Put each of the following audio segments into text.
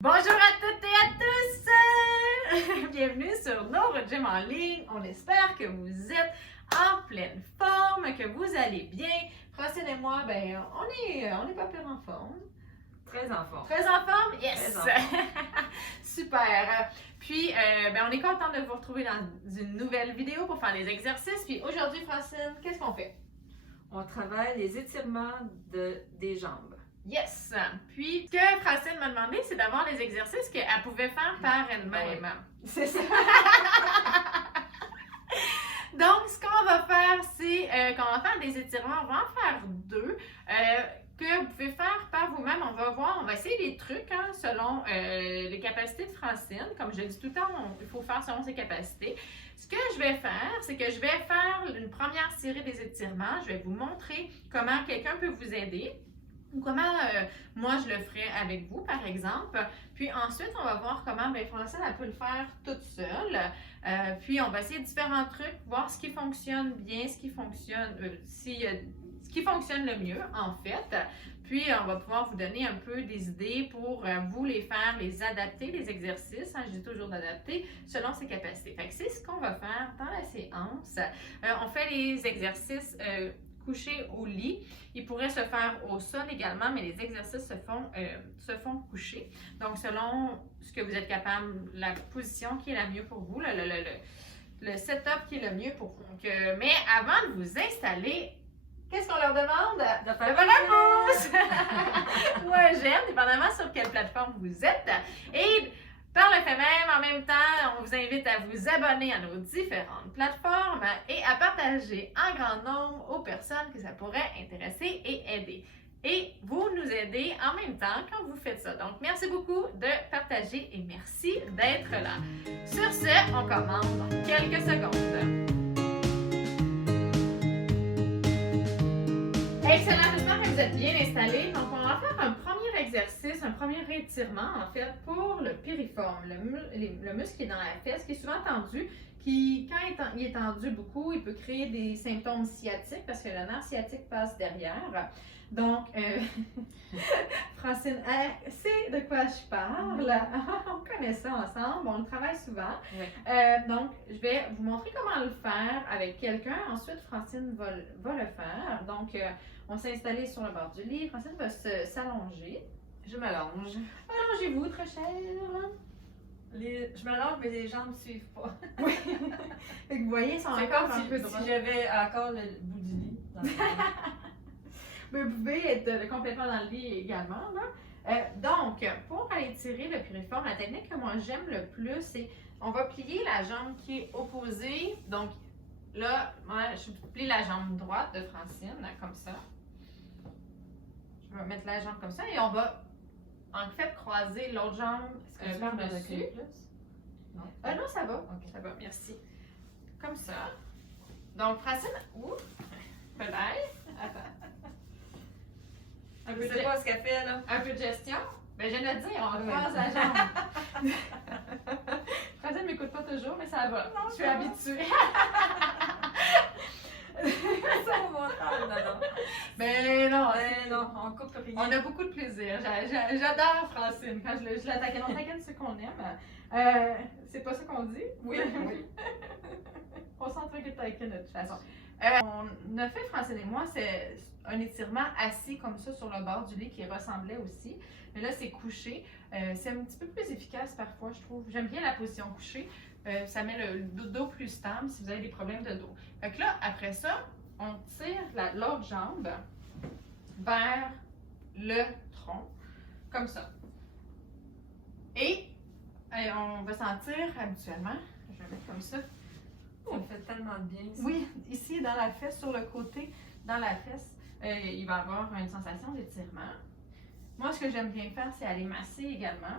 Bonjour à toutes et à tous! Bienvenue sur Nora Gym en ligne. On espère que vous êtes en pleine forme, que vous allez bien. Francine et moi, on est pas pire en forme. Très en forme. Très en forme? Yes! Très en forme. Super! Puis, on est content de vous retrouver dans une nouvelle vidéo pour faire les exercices. Puis aujourd'hui, Francine, qu'est-ce qu'on fait? On travaille les étirements des jambes. Yes! Puis, ce que Francine m'a demandé, c'est d'avoir les exercices qu'elle pouvait faire par elle-même. C'est ça. Donc, ce qu'on va faire, c'est qu'on va faire des étirements. On va en faire deux que vous pouvez faire par vous-même. On va voir, on va essayer des trucs selon les capacités de Francine. Comme je dis tout le temps, il faut faire selon ses capacités. Ce que je vais faire, c'est que je vais faire une première série des étirements. Je vais vous montrer comment quelqu'un peut vous aider. Ou comment moi je le ferais avec vous, par exemple. Puis ensuite, on va voir comment Francine elle peut le faire toute seule. Puis on va essayer différents trucs, voir ce qui fonctionne bien, ce qui fonctionne, ce qui fonctionne le mieux, en fait. Puis on va pouvoir vous donner un peu des idées pour vous les faire, les adapter, les exercices. Je dis toujours d'adapter selon ses capacités. Fait que c'est ce qu'on va faire dans la séance. On fait les exercices couché au lit. Il pourrait se faire au sol également, mais les exercices se font coucher. Donc, selon ce que vous êtes capable, la position qui est la mieux pour vous, le setup qui est le mieux pour vous. Donc, mais avant de vous installer, qu'est-ce qu'on leur demande? De faire un pouce! Ou un j'aime, dépendamment sur quelle plateforme vous êtes. Et par le fait même temps, on vous invite à vous abonner à nos différentes plateformes et à partager en grand nombre aux personnes que ça pourrait intéresser et aider. Et vous nous aidez en même temps quand vous faites ça. Donc, merci beaucoup de partager et merci d'être là. Sur ce, on commence dans quelques secondes. Excellent, j'espère que vous êtes bien installés. Donc, on va faire un premier exercice, un premier étirement en fait pour le piriforme, le muscle qui est dans la fesse, qui est souvent tendu, qui quand il est tendu beaucoup, il peut créer des symptômes sciatiques parce que le nerf sciatique passe derrière. Donc, Francine, c'est de quoi je parle. On connaît ça ensemble, on le travaille souvent. Oui. Donc, je vais vous montrer comment le faire avec quelqu'un. Ensuite, Francine va le faire. Donc, on s'est installé sur le bord du lit. Francine va s'allonger. Je m'allonge. Allongez-vous, très cher. Je m'allonge, mais les jambes ne suivent pas. Oui. Vous voyez, ils sont C'est encore comme un peu droits. si j'avais encore le bout du lit. Mais vous pouvez être complètement dans le lit également. Là. Donc, pour aller tirer le piriforme, la technique que moi j'aime le plus, c'est on va plier la jambe qui est opposée. Donc, là, moi, je plie la jambe droite de Francine, comme ça. Je vais mettre la jambe comme ça et on va en fait croiser l'autre jambe par-dessus. Non. Non, ça va. Okay. Ça va, merci. Comme ça. Donc, Francine, peut-être. Attends. Je ne sais pas ce qu'elle fait là. Un peu de gestion. Ben, je viens de le dire, on croise la jambe. Francine ne m'écoute pas toujours, mais ça va. Non, je suis habituée. Ça au montage, non. Mais non, non, on coupe rien. On a beaucoup de plaisir. J'adore Francine. Quand je la taquine, on taquine ce qu'on aime. C'est pas ça qu'on dit? Oui, oui. On s'entraîne que taquine de toute façon. On a fait, Francine et moi, c'est un étirement assis comme ça sur le bord du lit qui ressemblait aussi. Mais là, c'est couché. C'est un petit peu plus efficace parfois, je trouve. J'aime bien la position couchée. Ça met le dos plus stable si vous avez des problèmes de dos. Fait que là, après ça, on tire l'autre jambe vers le tronc, comme ça. Et on va sentir habituellement, je vais mettre comme ça. Ça me fait tellement de bien. Ça. Oui, ici dans la fesse, sur le côté, dans la fesse, il va y avoir une sensation d'étirement. Moi, ce que j'aime bien faire, c'est aller masser également.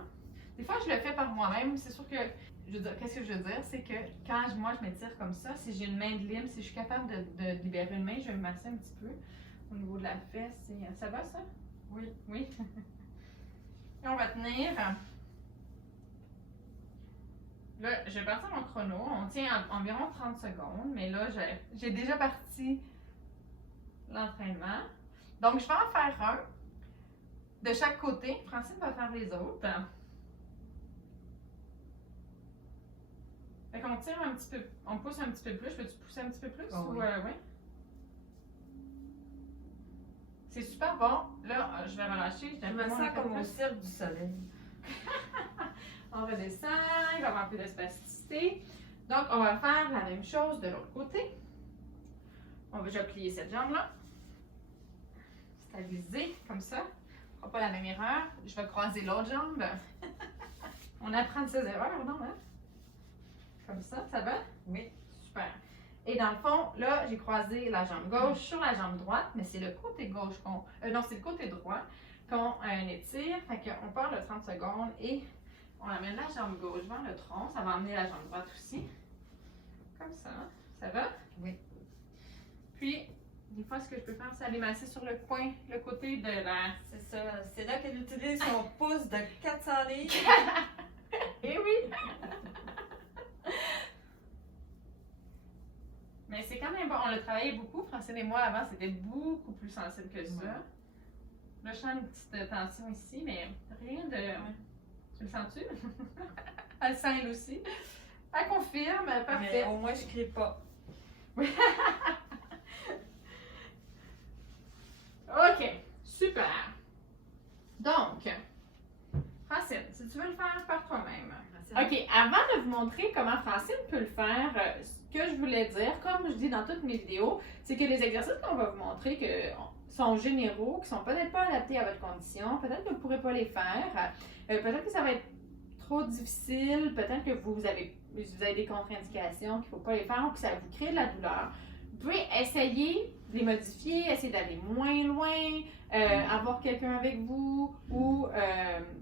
Des fois, je le fais par moi-même. C'est sûr que, qu'est-ce que je veux dire, c'est que quand moi, je m'étire comme ça, si j'ai une main de libre, si je suis capable de libérer une main, je vais me masser un petit peu au niveau de la fesse. Ça va, ça? Oui. Oui. Et on va tenir. Là, je vais partir mon chrono. On tient environ 30 secondes, mais là, j'ai déjà parti l'entraînement. Donc, je vais en faire un de chaque côté. Francine va faire les autres. tire un petit peu, on pousse un petit peu plus. Veux-tu pousser un petit peu plus? Oh, ou, oui. oui. C'est super bon. Là, je vais relâcher. Je me sens comme au cirque du soleil. On redescend, il va y avoir un peu de spasticité. Donc, on va faire la même chose de l'autre côté. On va déjà plier cette jambe-là. Stabiliser, comme ça. On ne fera pas la même erreur. Je vais croiser l'autre jambe. On apprend de ses erreurs, non? Hein? Comme ça va? Oui. Super. Et dans le fond, là, j'ai croisé la jambe gauche sur la jambe droite, mais c'est le côté gauche qu'on... non, c'est le côté droit qu'on étire. Fait qu'on part le 30 secondes et on amène la jambe gauche vers le tronc. Ça va amener la jambe droite aussi. Comme ça. Ça va? Oui. Puis, des fois, ce que je peux faire, c'est aller masser sur le coin, le côté de la... C'est ça. C'est là qu'elle utilise son pouce de 400 livres. Eh oui! Mais c'est quand même bon. On l'a travaillé beaucoup. Francine et moi, avant, c'était beaucoup plus sensible que ça. Ouais. Là, je sens une petite tension ici, mais rien de... Tu le sens-tu? Elle sent elle aussi. Elle confirme. Parfait. Mais au moins, je crie pas. OK. Super. Donc, Francine, si tu veux le faire par toi-même. OK, avant de vous montrer comment Francine peut le faire, ce que je voulais dire, comme je dis dans toutes mes vidéos, c'est que les exercices qu'on va vous montrer sont généraux, qui sont peut-être pas adaptés à votre condition, peut-être que vous ne pourrez pas les faire, peut-être que ça va être trop difficile, peut-être que vous avez des contre-indications, qu'il ne faut pas les faire ou que ça vous crée de la douleur. Vous pouvez essayer de les modifier, essayer d'aller moins loin, avoir quelqu'un avec vous ou,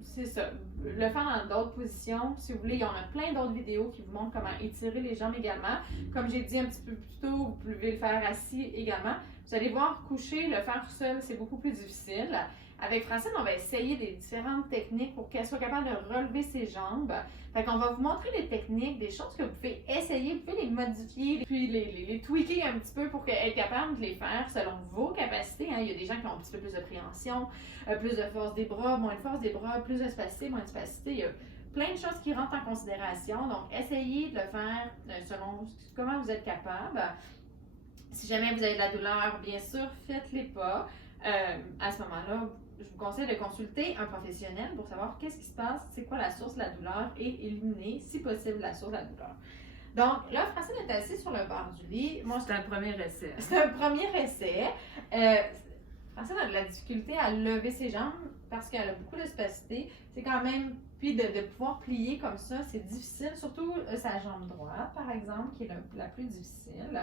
c'est ça, le faire dans d'autres positions. Si vous voulez, il y en a plein d'autres vidéos qui vous montrent comment étirer les jambes également. Comme j'ai dit un petit peu plus tôt, vous pouvez le faire assis également. Vous allez voir, coucher, le faire seul, c'est beaucoup plus difficile. Avec Francine, on va essayer des différentes techniques pour qu'elle soit capable de relever ses jambes. Fait qu'on va vous montrer des techniques, des choses que vous pouvez essayer, vous pouvez les modifier, puis les tweaker un petit peu pour être capable de les faire selon vos capacités. Hein. Il y a des gens qui ont un petit peu plus de préhension, plus de force des bras, moins de force des bras, plus de spacité, moins de spacité. Il y a plein de choses qui rentrent en considération. Donc, essayez de le faire selon comment vous êtes capable. Si jamais vous avez de la douleur, bien sûr, faites-les pas. À ce moment-là, je vous conseille de consulter un professionnel pour savoir qu'est-ce qui se passe, c'est quoi la source de la douleur et éliminer, si possible, la source de la douleur. Donc là, Francine est assise sur le bord du lit. Moi, C'est un premier essai. c'est un premier essai. Francine a de la difficulté à lever ses jambes parce qu'elle a beaucoup de spacité. C'est quand même, puis de pouvoir plier comme ça, c'est difficile, surtout sa jambe droite, par exemple, qui est la plus difficile.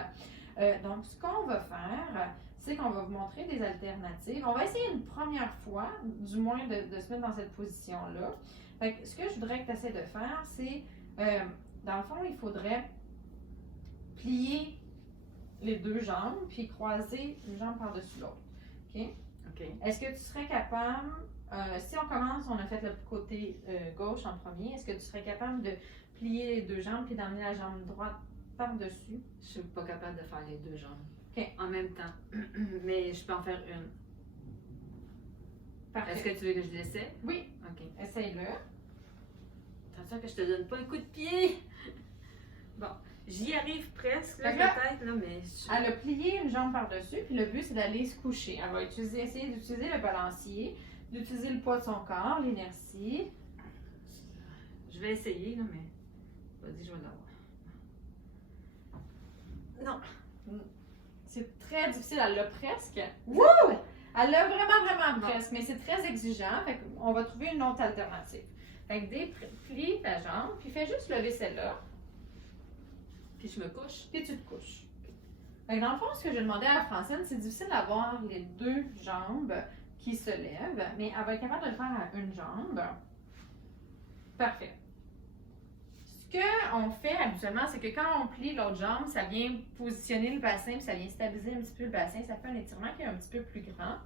Donc, ce qu'on va faire, c'est qu'on va vous montrer des alternatives. On va essayer une première fois, du moins, de se mettre dans cette position-là. Fait que ce que je voudrais que tu essaies de faire, c'est, dans le fond, il faudrait plier les deux jambes, puis croiser une jambe par-dessus l'autre. OK? OK. Est-ce que tu serais capable, si on commence, on a fait le côté gauche en premier, est-ce que tu serais capable de plier les deux jambes, puis d'amener la jambe droite par-dessus? Je suis pas capable de faire les deux jambes. OK. En même temps. Mais je peux en faire une. Parfait. Est-ce que tu veux que je l'essaie? Oui, OK. essaye-le. Attention que je te donne pas un coup de pied. Bon, j'y arrive presque, là, Fait que là, peut-être, là, mais... Elle a plié une jambe par-dessus, puis le but, c'est d'aller se coucher. Elle va essayer d'utiliser le balancier, d'utiliser le poids de son corps, l'inertie. Je vais essayer, là, mais... Vas-y, je vais l'avoir. Non. C'est très difficile, elle l'a presque. Wouh! Elle l'a vraiment presque, mais c'est très exigeant. Fait qu'on va trouver une autre alternative. Fait que plie ta jambe, puis fais juste lever celle-là, Puis je me couche. puis tu te couches. Fait que dans le fond, ce que je demandais à Francine, c'est difficile d'avoir les deux jambes qui se lèvent, mais elle va être capable de le faire à une jambe. Parfait. Ce qu'on fait habituellement, c'est que quand on plie l'autre jambe, ça vient positionner le bassin, puis ça vient stabiliser un petit peu le bassin. Ça fait un étirement qui est un petit peu plus grand.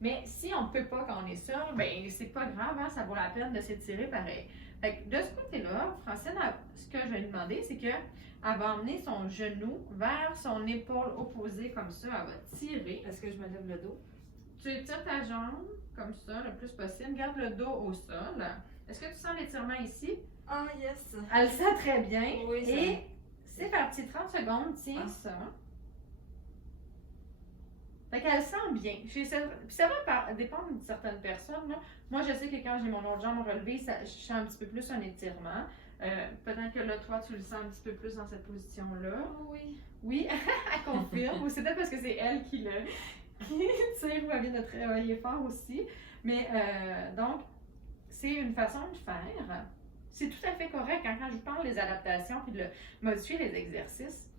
Mais si on ne peut pas quand on est seul, ben c'est pas grave, hein, ça vaut la peine de s'étirer pareil. Fait que de ce côté-là, Francine, ce que je vais lui demander, c'est qu'elle va emmener son genou vers son épaule opposée comme ça. Elle va tirer. Est-ce que je me lève le dos? Tu étires ta jambe comme ça le plus possible. Garde le dos au sol. Est-ce que tu sens l'étirement ici? Ah, yes! Elle le sent très bien. Oui, Et C'est parti, 30 secondes, tiens Ah. ça. Fait qu'elle sent bien. Puis ça va dépendre de certaines personnes. Là. Moi, je sais que quand j'ai mon autre jambe relevée, je sens un petit peu plus un étirement. Peut-être que là, toi, tu le sens un petit peu plus dans cette position-là. Oh oui. Oui, elle confirme. Ou c'est peut-être parce que c'est elle qui tire ou elle vient de travailler fort aussi. Mais donc, c'est une façon de faire. C'est tout à fait correct. Quand je vous parle des adaptations puis de modifier les exercices,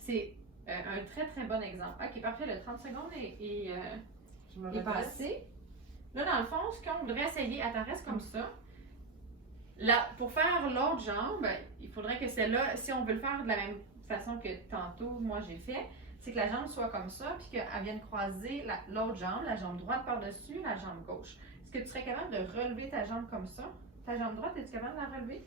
c'est un très très bon exemple. Ok, parfait. Le 30 secondes est passé. Là, dans le fond, ce qu'on voudrait essayer, attends, reste comme ça. Là, pour faire l'autre jambe, il faudrait que celle-là, si on veut le faire de la même façon que tantôt, moi j'ai fait, c'est que la jambe soit comme ça, puis qu'elle vienne croiser l'autre jambe, la jambe droite par-dessus, la jambe gauche. Est-ce que tu serais capable de relever ta jambe comme ça? Ta jambe droite, es-tu capable de la relever?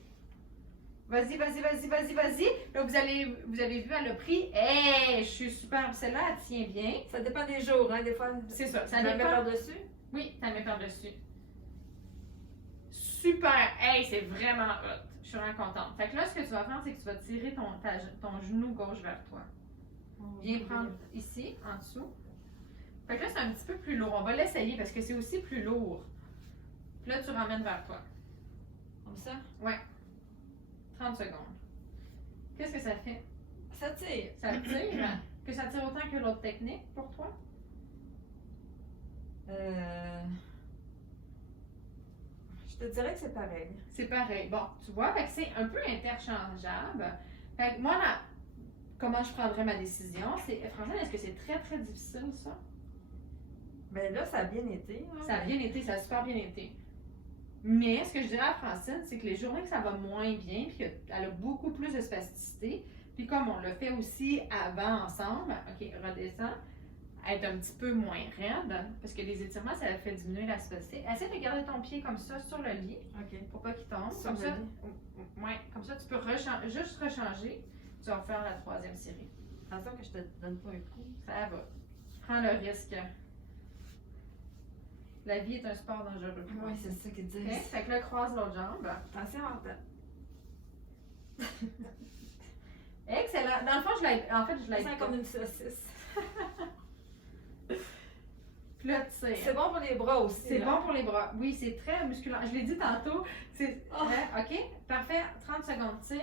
Vas-y, vas-y, vas-y, vas-y, vas-y. Là, vous avez vu, elle a pris. Hey, je suis superbe. Celle-là, elle tient bien. Ça dépend des jours, hein, des fois. C'est ça. Ça Tu la mets dépend. par-dessus? Oui, tu la mets par-dessus. Super! Hey, c'est vraiment hot. Je suis vraiment contente. Fait que là, ce que tu vas faire, c'est que tu vas tirer ton genou gauche vers toi. Viens prendre ici, en dessous. Fait que là, c'est un petit peu plus lourd. On va l'essayer parce que c'est aussi plus lourd. Puis là, tu ramènes vers toi. Comme ça? Ouais. 30 secondes. Qu'est-ce que ça fait? Ça tire. Ça tire? Que ça tire autant que l'autre technique pour toi? Je te dirais que c'est pareil. C'est pareil. Bon, tu vois, fait que c'est un peu interchangeable. Fait que moi, là, comment je prendrais ma décision? Franchement, est-ce que c'est très, très difficile, ça? Ben là, ça a bien été. Hein, Ça a bien été, ça a super bien été. Mais ce que je dirais à Francine, c'est que les journées que ça va moins bien, puis qu'elle a beaucoup plus de spasticité, puis comme on l'a fait aussi avant ensemble, ok, redescends, être un petit peu moins raide, parce que les étirements, ça fait diminuer la spasticité. Essaie de garder ton pied comme ça sur le lit, OK. pour pas qu'il tombe. Sur Comme le ça, lit. ouais, comme ça, tu peux juste rechanger. Tu vas faire la troisième série. Attention que je te donne pas un coup. Ça va. Prends le risque. La vie est un sport dangereux. Oui, c'est ça qu'ils disent. OK? Fait que là, croise l'autre jambe. Attention, Martin. Excellent. Dans le fond, je l'ai Ça sent comme une saucisse. Puis là, tu sais. C'est bon pour les bras aussi. C'est là. bon pour les bras. Oui, c'est très musculaire. Je l'ai dit tantôt. C'est... Oh. OK? Parfait. 30 secondes tir.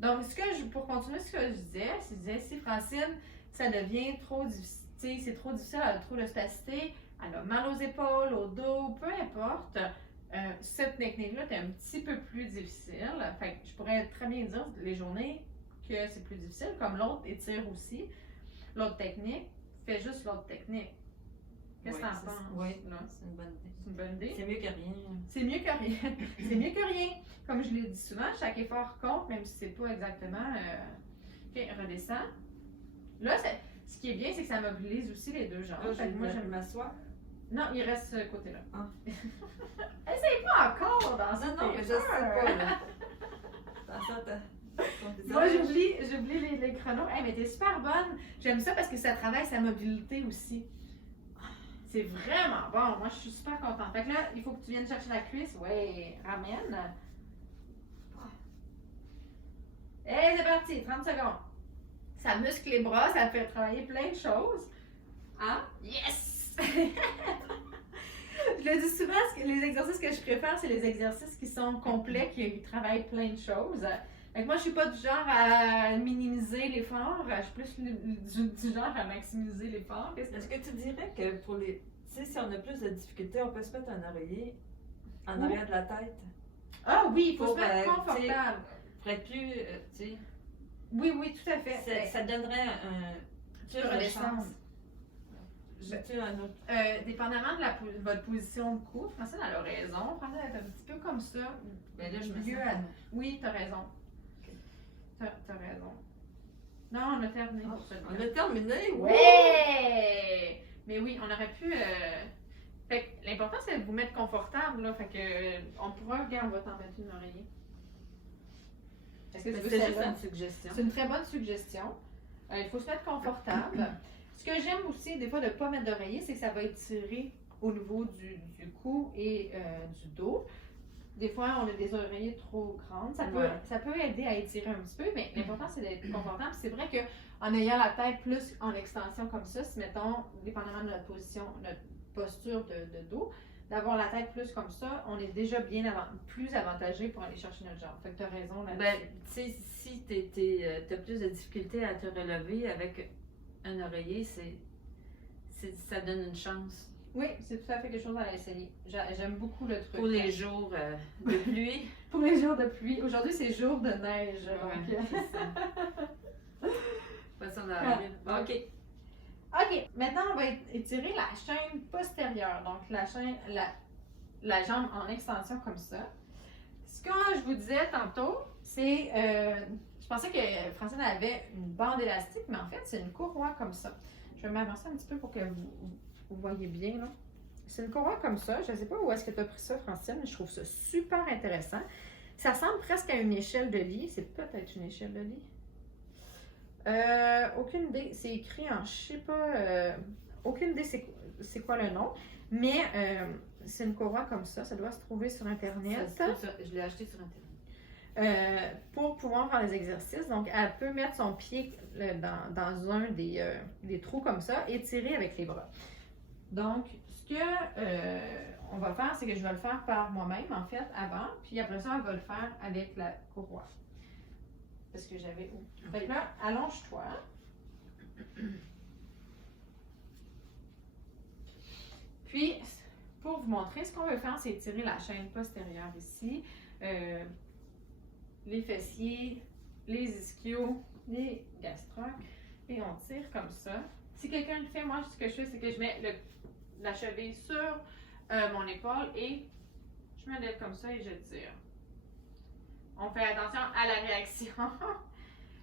Donc, pour continuer ce que je disais, si Francine, ça devient trop difficile, c'est trop difficile, elle a trop de spasticité, elle a mal aux épaules, au dos, peu importe, cette technique-là est un petit peu plus difficile. Fait que je pourrais très bien dire les journées que c'est plus difficile, comme l'autre étire aussi. L'autre technique, fais juste l'autre technique. Qu'est-ce que t'en penses? Oui, là? c'est une bonne idée. C'est une bonne idée? C'est mieux que rien. C'est mieux que rien. C'est mieux que rien. Comme je l'ai dit souvent, chaque effort compte, même si c'est pas exactement. Ok, redescends. Là, ce qui est bien, c'est que ça mobilise aussi les deux jambes. Là, Fait que moi, j'aime. m'asseoir. Non, il reste ce côté-là. Ah. Essaye pas encore dans ce Non, mais je sais pas, là. Attention, Moi, j'oublie les chronos. Hey, mais t'es super bonne. J'aime ça parce que ça travaille sa mobilité aussi. C'est vraiment bon. Moi, je suis super contente. Fait que là, il faut que tu viennes chercher la cuisse. Ouais, ramène. Et c'est parti, 30 secondes. Ça muscle les bras, ça fait travailler plein de choses. Hein? Yes! Je le dis souvent, les exercices que je préfère, c'est les exercices qui sont complets, qui travaillent plein de choses. Fait que moi, je suis pas du genre à minimiser l'effort, je suis plus du genre à maximiser l'effort. Est-ce que tu dirais que pour les. Tu sais, si on a plus de difficultés, on peut se mettre un oreiller en Où? arrière de la tête Ah oui, il faut Pour, se mettre tu confortable. pour être plus. Tu sais, Oui, oui, tout à fait. ça donnerait un. Tu peux redescendre. J'ai-tu un autre? Dépendamment de votre position de cou, Francine, elle a raison. Francine, elle est un petit peu comme ça. Ben là, je me Mieux sens. à- Oui, t'as raison. T'as raison. Non, on a terminé pour celui-là. On a terminé? Ouais! Mais oui, on aurait pu. Fait que l'important, c'est de vous mettre confortable, là. Fait que, on pourra, regarde, on va t'en mettre une oreiller. Est-ce que tu veux C'est juste celle-là? une suggestion. C'est une très bonne suggestion. Il faut se mettre confortable. Ce que j'aime aussi, des fois, de ne pas mettre d'oreiller, c'est que ça va étirer au niveau du cou et du dos. Des fois, on a des oreillers trop grandes. Ouais. Ça peut aider à étirer un petit peu, mais l'important, c'est d'être confortable. C'est vrai qu'en ayant la tête plus en extension comme ça, si mettons, dépendamment de notre position, notre posture de dos, d'avoir la tête plus comme ça, on est déjà plus avantagé pour aller chercher notre jambe. Fait que tu as raison là-dessus. Ben, tu sais, si t'as plus de difficulté à te relever avec un oreiller, ça donne une chance. Oui, c'est tout à fait quelque chose à essayer. J'aime beaucoup le truc. Pour les jours de pluie. Pour les jours de pluie. Aujourd'hui, c'est jour de neige. Ouais, Donc... c'est ça. Façon d'arriver. Ah, OK. OK, maintenant, on va étirer la chaîne postérieure. Donc, la jambe en extension comme ça. Ce que je vous disais tantôt, c'est... je pensais que Francine avait une bande élastique, mais en fait, c'est une courroie comme ça. Je vais m'avancer un petit peu pour que vous voyez bien, là. C'est une courroie comme ça. Je ne sais pas où est-ce que tu as pris ça, Francine, mais je trouve ça super intéressant. Ça ressemble presque à une échelle de lit. C'est peut-être une échelle de lit. Aucune idée. C'est écrit en, je sais pas, aucune idée c'est quoi le nom. Mais c'est une courroie comme ça. Ça doit se trouver sur Internet. Je l'ai acheté sur Internet. Pour pouvoir faire les exercices. Donc, elle peut mettre son pied dans un des trous comme ça et tirer avec les bras. Donc, ce que on va faire, c'est que je vais le faire par moi-même, en fait, avant. Puis après ça, on va le faire avec la courroie. Parce que j'avais où? Fait que là, allonge-toi. Puis, pour vous montrer, ce qu'on veut faire, c'est étirer la chaîne postérieure ici. Les fessiers, les ischios, les gastrocs. Et on tire comme ça. Si quelqu'un le fait, moi, ce que je fais, c'est que je mets la cheville sur mon épaule et je me lève comme ça et je tire. On fait attention à la réaction.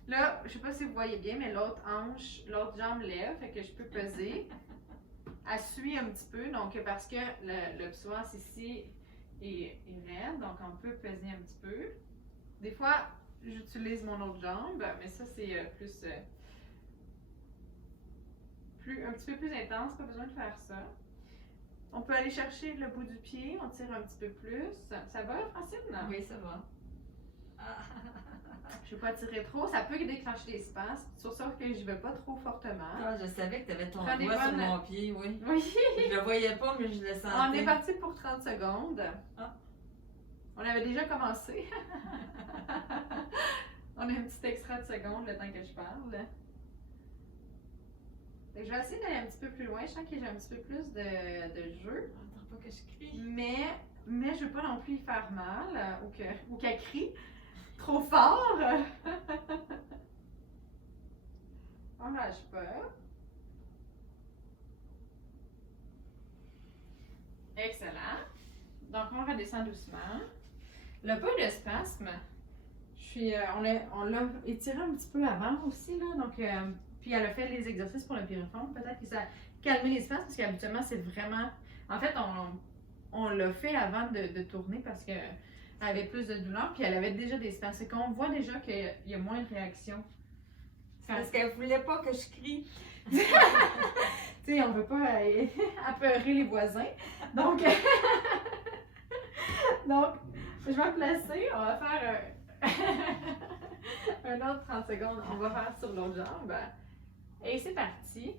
Là, je ne sais pas si vous voyez bien, mais l'autre hanche, l'autre jambe lève, fait que je peux peser. Elle suit un petit peu, donc parce que le psoas ici est raide, donc on peut peser un petit peu. Des fois, j'utilise mon autre jambe, mais ça c'est un petit peu plus intense, pas besoin de faire ça. On peut aller chercher le bout du pied, on tire un petit peu plus. Ça va, Francine? Oui, ça va. Je ne vais pas tirer trop, ça peut déclencher des spasmes. C'est sûr que je ne vais pas trop fortement. Ah, je savais que tu avais ton Prends des doigt sur bonnes- mon pied, oui. Oui! Je le voyais pas, mais je le sentais. On est parti pour 30 secondes. Ah. On avait déjà commencé. On a un petit extra de secondes le temps que je parle. Fait que je vais essayer d'aller un petit peu plus loin. Je sens que j'ai un petit peu plus de jeu. Attends pas que je crie. Mais je veux pas non plus y faire mal ou qu'elle crie trop fort. On lâche pas. Excellent. Donc, on redescend doucement. Le peu de spasme, on l'a étiré un petit peu avant aussi, là. Donc, puis elle a fait les exercices pour le piriforme. Peut-être que ça a calmé les spasmes parce qu'habituellement, c'est vraiment. En fait, on l'a fait avant de tourner parce qu'elle avait plus de douleur, puis elle avait déjà des spasmes. C'est qu'on voit déjà qu'il y a moins de réaction. Parce qu'elle voulait pas que je crie. Tu sais, on veut pas apeurer les voisins. Donc, je vais me placer. On va faire un autre 30 secondes. On va faire sur l'autre jambe. Et c'est parti.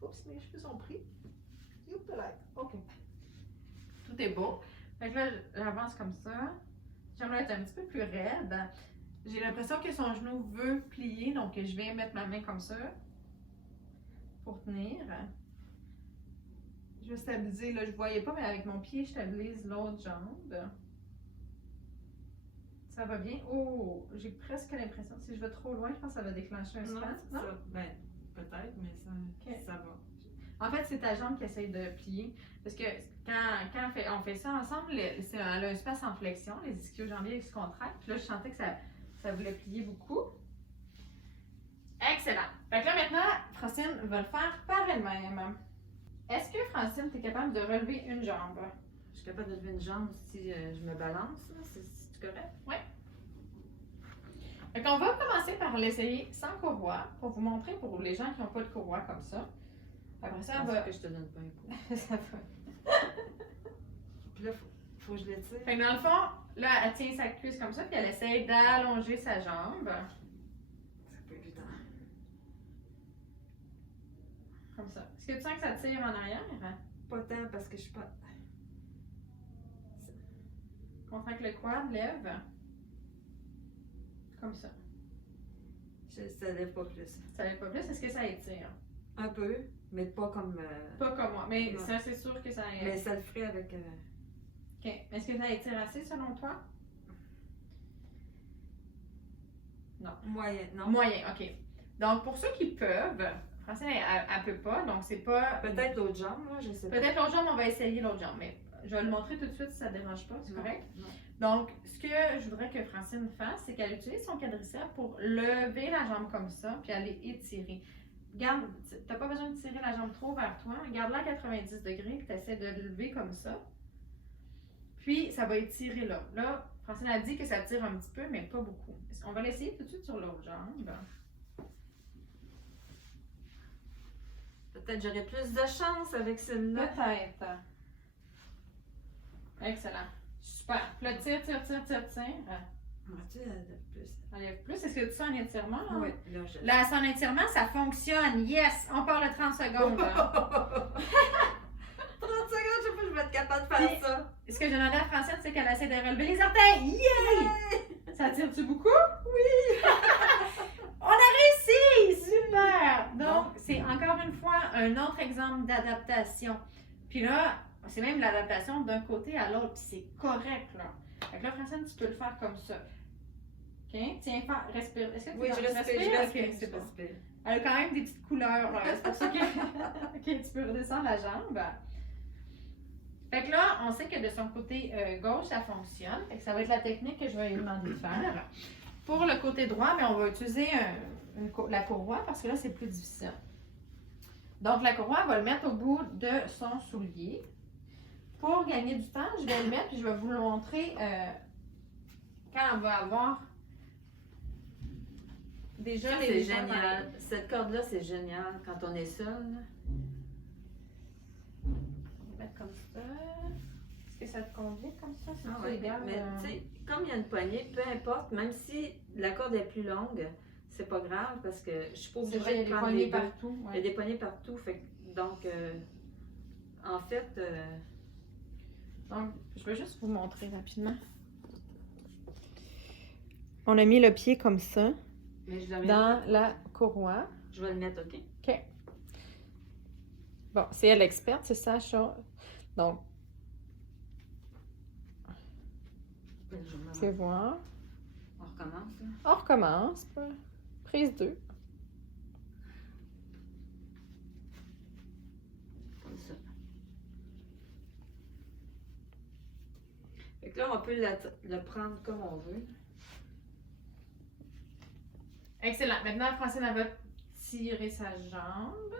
Oups, mes cheveux sont pris. Youp, là. OK. Tout est beau. Fait que là, j'avance comme ça. J'aimerais être un petit peu plus raide. J'ai l'impression que son genou veut plier, donc je vais mettre ma main comme ça pour tenir. Je vais stabiliser, là, je ne voyais pas, mais avec mon pied, je stabilise l'autre jambe. Ça va bien. Oh, j'ai presque l'impression, si je vais trop loin, je pense que ça va déclencher un spasme. Non? Ben, peut-être, mais ça va. En fait, c'est ta jambe qui essaye de plier. Parce que quand on fait ça ensemble, elle a un espace en flexion, les ischio-jambiers se contractent. Puis là, je sentais que ça voulait plier beaucoup. Excellent. Fait que là, maintenant, Francine va le faire par elle-même. Est-ce que, Francine, tu es capable de relever une jambe? Je suis capable de lever une jambe si je me balance, là. C'est correct? Oui. Fait qu'on va commencer par l'essayer sans courroie pour vous montrer pour les gens qui n'ont pas de courroie comme ça. Après ça, on va. Que je te donne pas un coup. Ça va. Puis là, faut que je l'étire. Fait que dans le fond, là, elle tient sa cuisse comme ça, puis elle essaie d'allonger sa jambe. C'est pas évident. Comme ça. Est-ce que tu sens que ça tire en arrière? Pas tant parce que je suis pas. Contracte le quad, lève. Comme ça. Ça lève pas plus. Ça lève pas plus. Est-ce que ça étire? Un peu, mais pas comme. Pas comme moi, mais Non. ça, c'est sûr que ça Mais ça le ferait avec. OK. Est-ce que ça étire assez selon toi? Moyen, non? Moyen, OK. Donc, pour ceux qui peuvent, Francine, elle peut pas, donc c'est pas... Peut-être l'autre jambe, là, je sais pas. Peut-être l'autre jambe, on va essayer l'autre jambe, mais je vais le montrer tout de suite si ça ne dérange pas, c'est Non, correct? non. Donc, ce que je voudrais que Francine fasse, c'est qu'elle utilise son quadriceps pour lever la jambe comme ça, puis aller étirer. Garde, t'as pas besoin de tirer la jambe trop vers toi. Garde-la à 90 degrés, puis tu essaies de le lever comme ça. Puis, ça va étirer là. Là, Francine a dit que ça tire un petit peu, mais pas beaucoup. On va l'essayer tout de suite sur l'autre jambe. Peut-être j'aurais plus de chance avec celle-là. Peut-être. Excellent. Super. Puis là, tire. Tu lève plus. Enlève plus. Est-ce que tu sens un étirement? Là? Oui, là, je. Là, son étirement, ça fonctionne. Yes! On part le 30 secondes. Là. 30 secondes, je sais pas, je vais être capable de faire Puis- ça. Ce que j'ai demandé à Francine, c'est qu'elle essaie de relever les orteils. Yeah! Ça tire-tu beaucoup? Oui! On a réussi! Super! Donc, c'est encore une fois un autre exemple d'adaptation. Puis là, c'est même l'adaptation d'un côté à l'autre, puis c'est correct, là. Fait que là, Francine, tu peux le faire comme ça. OK? Tiens, respire. Est-ce que tu Oui, je respire, je respire, Ok, c'est je bon. respire. Elle a quand même des petites couleurs, là. C'est pour ça que... OK, tu peux redescendre la jambe. Fait que là, on sait que de son côté gauche, ça fonctionne. Fait que ça va être la technique que je vais lui demander de faire. Pour le côté droit, mais on va utiliser la courroie parce que là, c'est plus difficile. Donc, la courroie, elle va le mettre au bout de son soulier. Pour gagner du temps, je vais le mettre puis je vais vous le montrer quand on va avoir déjà Ça, les c'est gens dans génial. Cette corde-là, c'est génial quand on est seul. là. On va mettre comme ça. Est-ce que ça te convient comme ça? C'est Ah ouais. égal? Mais tu sais, comme il y a une poignée, peu importe, même si la corde est plus longue, c'est pas grave parce que je suis pas C'est obligée vrai, de les prendre poignées les deux. partout. Il y a Ouais. des poignées partout. Fait que, donc, en fait, Donc, je vais juste vous montrer rapidement. On a mis le pied comme ça mais je l'aurais- dans la courroie. Je vais le mettre, OK? OK. Bon, c'est elle l'experte, c'est ça, chose. Donc, Je me- fais voir. On recommence. Là. On recommence. Prise 2. Comme ça. Fait que là, on peut le prendre comme on veut. Excellent. Maintenant, Francine, elle va tirer sa jambe.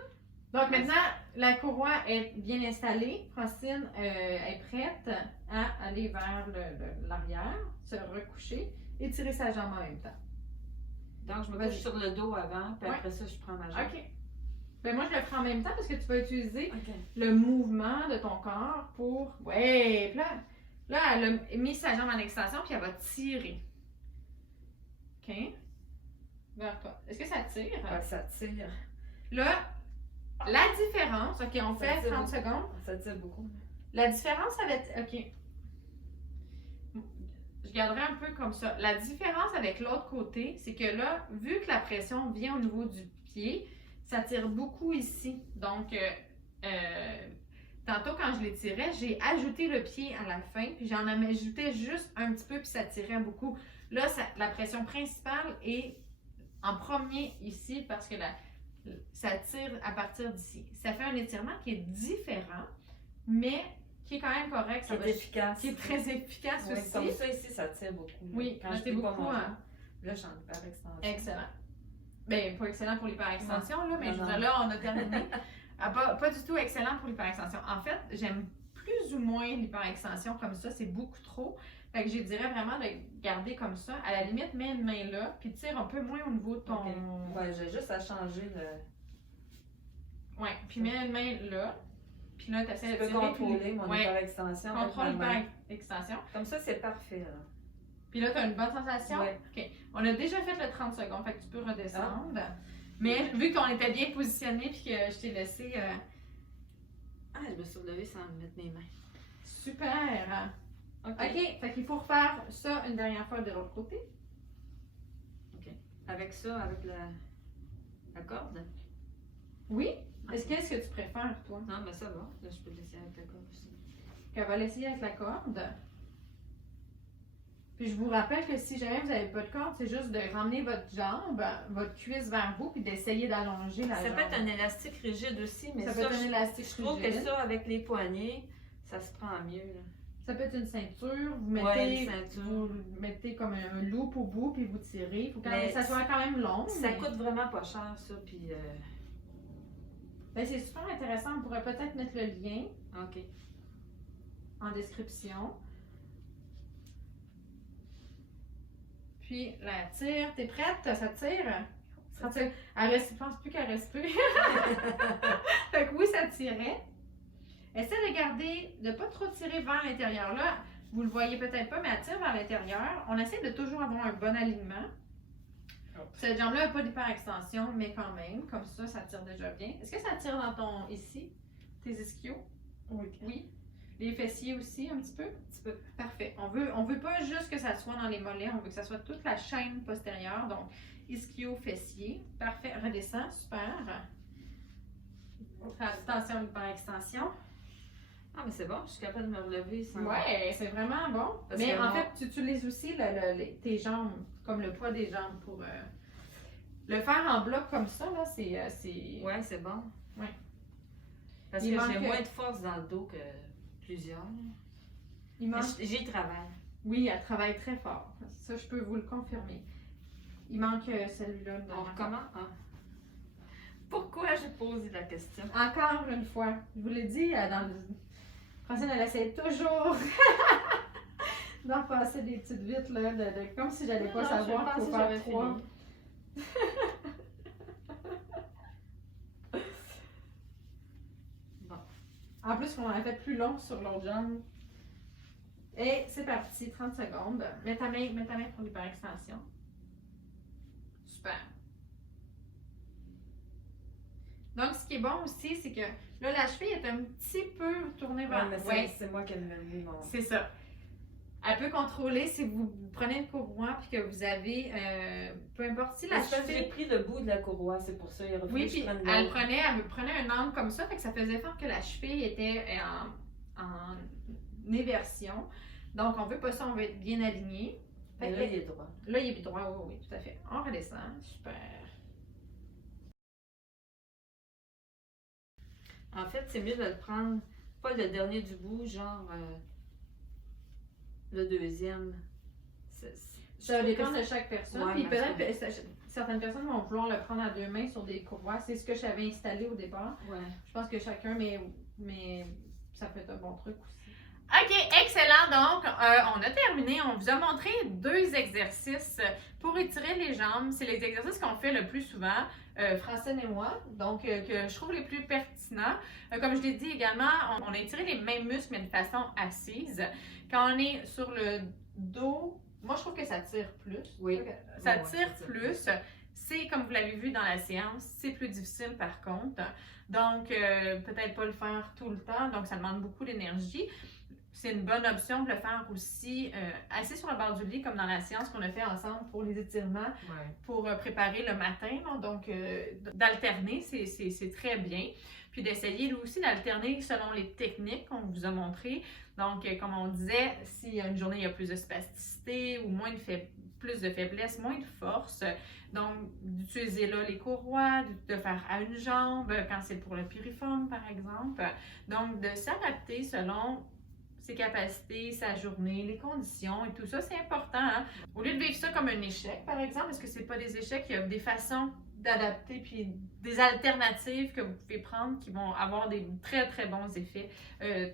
Donc, maintenant, la courroie est bien installée. Francine est prête à aller vers l'arrière, se recoucher et tirer sa jambe en même temps. Donc, je me Vas-y. couche sur le dos avant, puis Ouais. après ça, je prends ma jambe. OK. Ben moi, je le ferai en même temps parce que tu vas utiliser OK. le mouvement de ton corps pour... Ouais, puis là, elle a mis sa jambe en extension puis elle va tirer. OK? Vers toi. Est-ce que ça tire? Ouais, ça tire. Là, la différence... OK, on Ça fait tire 30 beaucoup. secondes. Ça tire beaucoup. La différence avec... OK. Je garderai un peu comme ça. La différence avec l'autre côté, c'est que là, vu que la pression vient au niveau du pied, ça tire beaucoup ici. Donc, tantôt, quand je les tirais, j'ai ajouté le pied à la fin, puis j'en ajoutais juste un petit peu, puis ça tirait beaucoup. Là, la pression principale est en premier ici, parce que ça tire à partir d'ici. Ça fait un étirement qui est différent, mais qui est quand même correct. Ça va- C'est efficace. qui est très efficace Ouais, aussi. comme ça, ici, ça tire beaucoup. Oui, quand là, je c'est plie pas beaucoup, mon hein. jambe. Là, j'en ai par extension. Excellent. Ben, pas excellent pour l'hyperextension, là, mais Non, je veux non. dire, là, on a terminé. Ah, pas du tout excellent pour l'hyperextension. En fait, j'aime plus ou moins l'hyperextension comme ça, c'est beaucoup trop. Fait que je dirais vraiment de garder comme ça. À la limite, mets une main là, puis tire un peu moins au niveau de ton... OK. Ouais, j'ai juste à changer le. Ouais, puis mets une main là. Puis là, tu essaies Je de peux tirer. contrôler mon Ouais. hyperextension. avec Contrôle ma main. extension. Comme ça, c'est parfait. Là. Puis là, tu as une bonne sensation? Ouais. OK. On a déjà fait le 30 secondes, fait que tu peux redescendre. Mais vu qu'on était bien positionné puis que je t'ai laissé... Ah, je me suis relevée sans mettre mes mains. Super! OK, fait qu'il faut refaire ça une dernière fois de l'autre côté. Avec ça, avec la corde? Oui? Qu'est-ce que tu préfères, toi? Non, mais ça va. Là, je peux l'essayer avec la corde aussi. Qu'on va l'essayer avec la corde. Puis je vous rappelle que si jamais vous n'avez pas de corde, c'est juste de ramener votre jambe, votre cuisse vers vous, puis d'essayer d'allonger la Ça jambe. peut être un élastique rigide aussi, mais Ça peut être un élastique je trouve que rigide. ça, avec les poignets, ça se prend mieux. Là. Ça peut être une ceinture. Vous mettez, Ouais, une ceinture. vous mettez comme un loop au bout, puis vous tirez. Il faut quand même Mais que ça soit quand même long. Ça mais- coûte vraiment pas cher, ça. Puis, Ben, c'est super intéressant. On pourrait peut-être mettre le lien OK. en description. Puis la tire. T'es prête? Ça tire? Ça tire. Je pense plus qu'elle respire. Fait que oui, ça tirait. Essaie de garder, de pas trop tirer vers l'intérieur. Là, vous le voyez peut-être pas, mais elle tire vers l'intérieur. On essaie de toujours avoir un bon alignement. Cette jambe-là n'a pas d'hyperextension, mais quand même, comme ça tire déjà bien. Est-ce que ça tire dans ton, ici, tes ischios? Oui. Oui. Les fessiers aussi, un petit peu? Un petit peu. Parfait. On veut pas juste que ça soit dans les mollets, on veut que ça soit toute la chaîne postérieure, donc ischio-fessier. Parfait. Redescends, super. Attention à l'hyperextension. Ah, mais c'est bon, je suis capable de me relever sans... Ouais, c'est vraiment bon. Parce Mais que en moi- fait, tu utilises aussi tes jambes, comme le poids des jambes pour le faire en bloc comme ça, là, c'est... Ouais, c'est bon. Ouais. Parce Il que manque- j'ai moins de force dans le dos que plusieurs. Il manque... J'y travaille. Oui, elle travaille très fort. Ça, je peux vous le confirmer. Il manque celui-là. On recommence? Ah. Pourquoi j'ai posé la question? Encore une fois, je vous l'ai dit, Francine, elle essaie toujours d'en passer des petites vites, là, comme si j'allais pas savoir qu'il faut faire 3. Bon. En plus, on en a fait plus long sur l'autre jambe. Et c'est parti, 30 secondes. Mets ta main pour l'hyperextension. Super. Donc, ce qui est bon aussi, c'est que là, la cheville est un petit peu tournée vers... Ouais, c'est moi qui ai mis mon... c'est ça. Elle peut contrôler si vous prenez le courroie puis que vous avez, peu importe si la Parce que j'ai cheville... pris le bout de la courroie, c'est pour ça. Il aurait fallu Oui, que je puis prenne elle l'autre. prenait un angle comme ça, fait que ça faisait faire que la cheville était en éversion. Donc, on veut pas ça, on veut être bien aligné. Mais Fait là, que- il est droit. Là, il est droit, oui, tout à fait. On redescend, super. En fait, c'est mieux de le prendre, pas le dernier du bout, genre le deuxième. Ça dépend de chaque personne. Ouais, Puis mais peut-être c'est- que certaines personnes vont vouloir le prendre à 2 mains sur des courroies. C'est ce que j'avais installé au départ. Ouais. Je pense que chacun, mais ça peut être un bon truc aussi. OK, excellent. Donc, on a terminé. On vous a montré 2 exercices pour étirer les jambes. C'est les exercices qu'on fait le plus souvent, Francine et moi, donc que je trouve les plus pertinents. Comme je l'ai dit également, on a étiré les mêmes muscles, mais de façon assise. Quand on est sur le dos, moi, je trouve que ça tire plus. Oui. Ça Ouais, tire ça tire plus. C'est, comme vous l'avez vu dans la séance, c'est plus difficile par contre. Donc, peut-être pas le faire tout le temps. Donc, ça demande beaucoup d'énergie. C'est une bonne option de le faire aussi assis sur le bord du lit, comme dans la séance qu'on a fait ensemble pour les étirements, Ouais. pour préparer le matin. Là. Donc, d'alterner, c'est très bien. Puis d'essayer lui aussi d'alterner selon les techniques qu'on vous a montrées. Donc, comme on disait, si une journée il y a plus de spasticité ou plus de faiblesse, moins de force, donc d'utiliser là les courroies, de faire à une jambe quand c'est pour le piriforme par exemple. Donc, de s'adapter selon ses capacités, sa journée, les conditions et tout ça, c'est important. Hein? Au lieu de vivre ça comme un échec, par exemple, parce que c'est pas des échecs, il y a des façons d'adapter puis des alternatives que vous pouvez prendre qui vont avoir des très très bons effets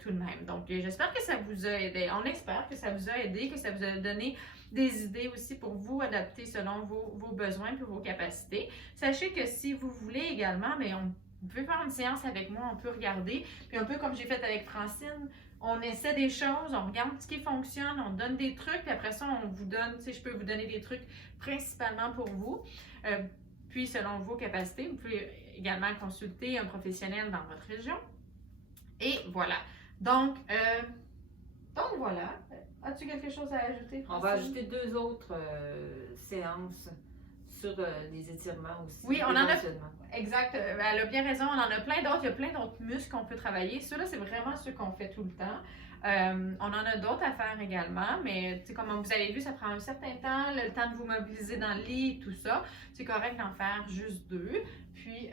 tout de même. Donc, j'espère que ça vous a aidé. On espère que ça vous a aidé, que ça vous a donné des idées aussi pour vous adapter selon vos besoins et vos capacités. Sachez que si vous voulez également, mais vous pouvez faire une séance avec moi, on peut regarder. Puis un peu comme j'ai fait avec Francine, on essaie des choses, on regarde ce qui fonctionne, on donne des trucs, puis après ça, on vous donne, tu sais, je peux vous donner des trucs principalement pour vous. Puis, selon vos capacités, vous pouvez également consulter un professionnel dans votre région. Et voilà. Donc voilà. As-tu quelque chose à ajouter, On va ajouter 2 autres séances sur les étirements aussi. Oui, on en a. éventuellement. Exact. Elle a bien raison. On en a plein d'autres. Il y a plein d'autres muscles qu'on peut travailler. Ceux-là, c'est vraiment ceux qu'on fait tout le temps. On en a d'autres à faire également, mais comme vous avez vu, ça prend un certain temps, le temps de vous mobiliser dans le lit, tout ça. C'est correct d'en faire juste 2. Puis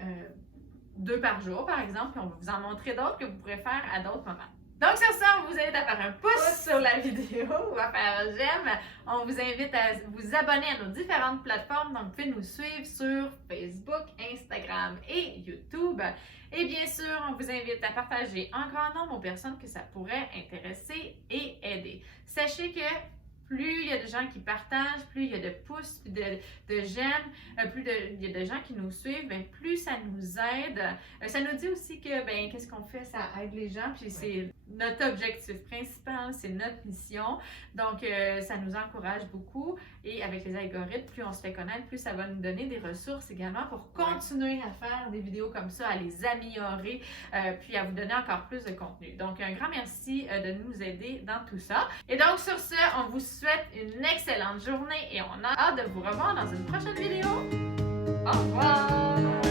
2 par jour, par exemple. Puis on va vous en montrer d'autres que vous pourrez faire à d'autres moments. Donc sur ça, on vous invite à faire un pouce sur la vidéo ou à faire j'aime. On vous invite à vous abonner à nos différentes plateformes. Donc vous pouvez nous suivre sur Facebook, Instagram et YouTube. Et bien sûr, on vous invite à partager en grand nombre aux personnes que ça pourrait intéresser et aider. Sachez que plus il y a de gens qui partagent, plus il y a de pouces, plus de j'aime, plus il y a de gens qui nous suivent, bien, plus ça nous aide. Ça nous dit aussi que ben, qu'est-ce qu'on fait, ça aide les gens, puis c'est notre objectif principal, c'est notre mission. Donc, ça nous encourage beaucoup. Et avec les algorithmes, plus on se fait connaître, plus ça va nous donner des ressources également pour continuer à faire des vidéos comme ça, à les améliorer, puis à vous donner encore plus de contenu. Donc, un grand merci de nous aider dans tout ça. Et donc, sur ce, on vous souhaite une excellente journée et on a hâte de vous revoir dans une prochaine vidéo. Au revoir!